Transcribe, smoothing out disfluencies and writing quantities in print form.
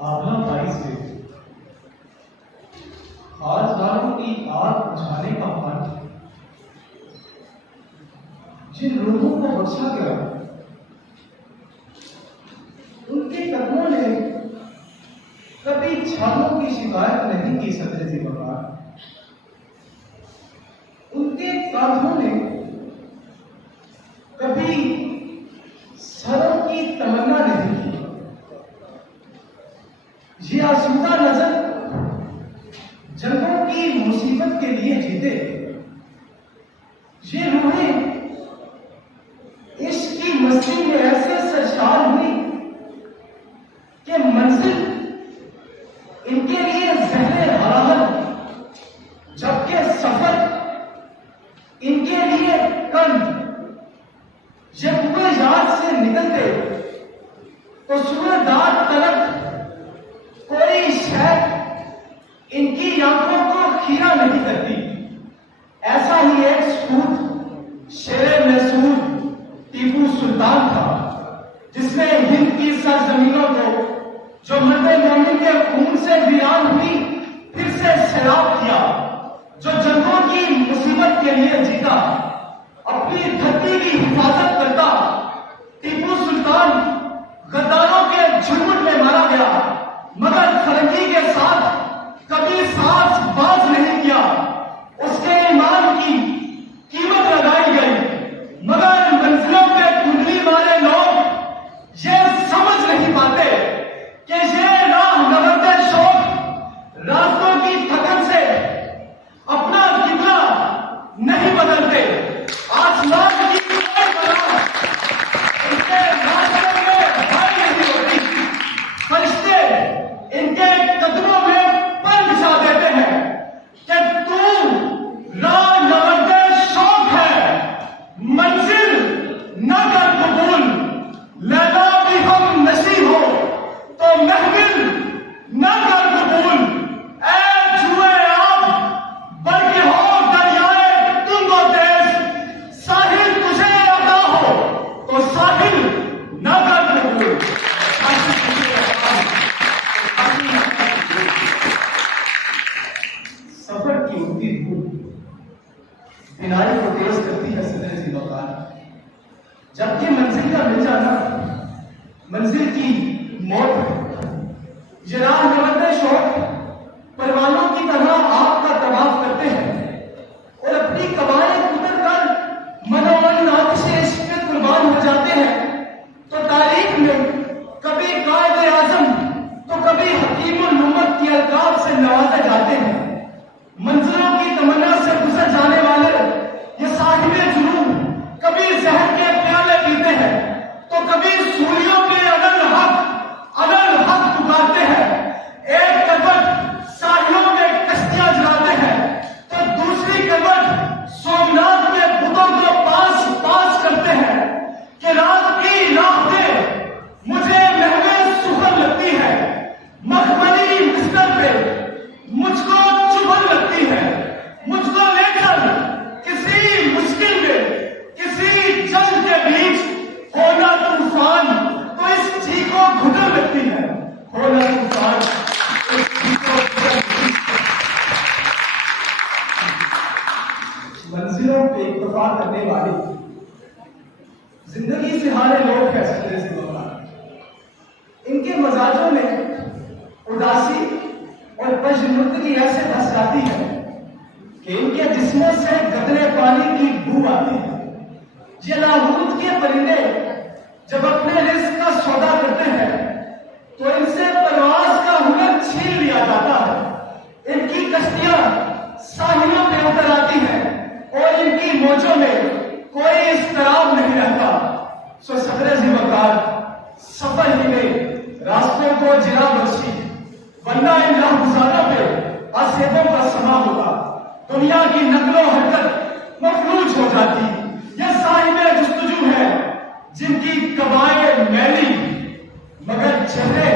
آبلا بھائی سے خارزاروں کی آگ بجھانے کا فن جن روحوں کو بخشا گیا ان کے قدموں نے کبھی چھالوں کی شکایت نہیں کی صدر سے بغیر، ان کے کاندھوں نے کبھی سروں کی تمنا نہیں کی۔ یہ آسودہ نظر جنگوں کی مصیبت کے لیے جیتے، یہ روحیں عشق کی مستی میں ایسے سرشار ہوئی کہ منزل ان کے لیے زہر حرام، جبکہ سفر ان کے لیے کند۔ جب وہ یاد سے نکلتے تو سوردار طلب کوئی شے ان کی آنکھوں کو کھیرا نہیں کرتی۔ ایسا ہی ایک سپوت شیر محسود ٹیپو سلطان تھا، جس نے ہند کی سرزمینوں کو جو مرد مومن کے خون سے ویران ہوئی پھر سے سیراب کیا، جو جنگوں کی مصیبت کے لیے جیتا، اپنی دھرتی کی حفاظت کرتا۔ ٹیپو سلطان غداروں کے جھرمٹ میں مارا گیا، مگر فرنگی کے ساتھ کبھی سانس باز نہیں کیا۔ اس کے ایمان کی قیمت لگائی گئی، مگر منزلوں پہ کنڈلی والے لوگ یہ سمجھ نہیں پاتے کہ یہ راہ نورد شوق راستوں کی تھکن سے اپنا قبلہ نہیں بدلتے۔ آسمان کی کوئی بلا ان کے راستے میں بھائی نہیں ہوتی، فرشتے ان کے قدموں میں پر بچھا دیتے ہیں کہ تو راہ نورد شوق ہے، منزل نہ کر قبول۔ لیلا بھی ہم نشی ہو تو محمل نہ کر قبول۔ اے جوئے آب بڑھ کے ہو دریائے تم و تیز، ساحل تجھے عطا ہو تو ساحل نہ کر قبول۔ سفر کی اڑتی دھوپ بینائی کو تیز کرتی ہے صدر سی وقار، جبکہ منزل کا مل جانا منزل کی موت ہے۔ یہ راہ نورد شوق پروانوں کی طرح آپ کا طواف کرتے ہیں اور اپنی قبائل اتر کر منومن آتش عشق پہ قربان ہو جاتے ہیں، تو تاریخ میں کبھی قائد اعظم تو کبھی حکیم الامت کی القاب سے نوازے جاتے ہیں۔ منزلوں کی تمنا سے گزر جانے والے یہ صاحب جنون کبھی زہر کے پیالے پیتے ہیں تو کبھی سوریوں کے الل حق پکارتے ہیں۔ ایک کروٹ ساحلوں میں کشتیاں جلاتے ہیں تو دوسری کروٹ سومناتھ کے بتوں کو پاس کرتے ہیں کہ رات کی راہ پہ مجھے محمد سخن لگتی ہے، مخملی بستر پہ مجھ کو چبھن لگتی ہے، مجھ کو لے کر کسی مشکل میں کسی جنگ کے بیچ ہونا طوفان تو اس چیخ کو گھٹن لگتی ہے، ہونا طوفان اس چیخ کو گھٹن لگتی ہے۔ منزلوں پہ اکتفا کرنے والی زندگی سے ہارے لوگ ہیں صدر سی وقار، ان کے مزاجوں میں اداسی اور پشمردگی ایسے بس جاتی ہے کہ ان کے جسموں سے گدرے پانی کی بو آتی ہے۔ یہ لاہوت کے پرندے جب اپنے رزق کا سودا کرتے ہیں تو ان سے پرواز کا ہنر چھین لیا جاتا ہے۔ ان کی کشتیاں ساحلوں پہ اتر آتی ہیں اور ان کی موجوں میں کوئی اضطراب نہیں رہتا۔ سو صدر سی وقار سفر ہی میں راستوں کو جلا بخشی، ورنہ ان راہ گزاروں پہ آسیبوں کا سما ہوگا، دنیا کی نقل و حرکت مفلوج ہو جاتی۔ یہ صاحب جستجو ہے جن کی قبائل میلی مگر چہرے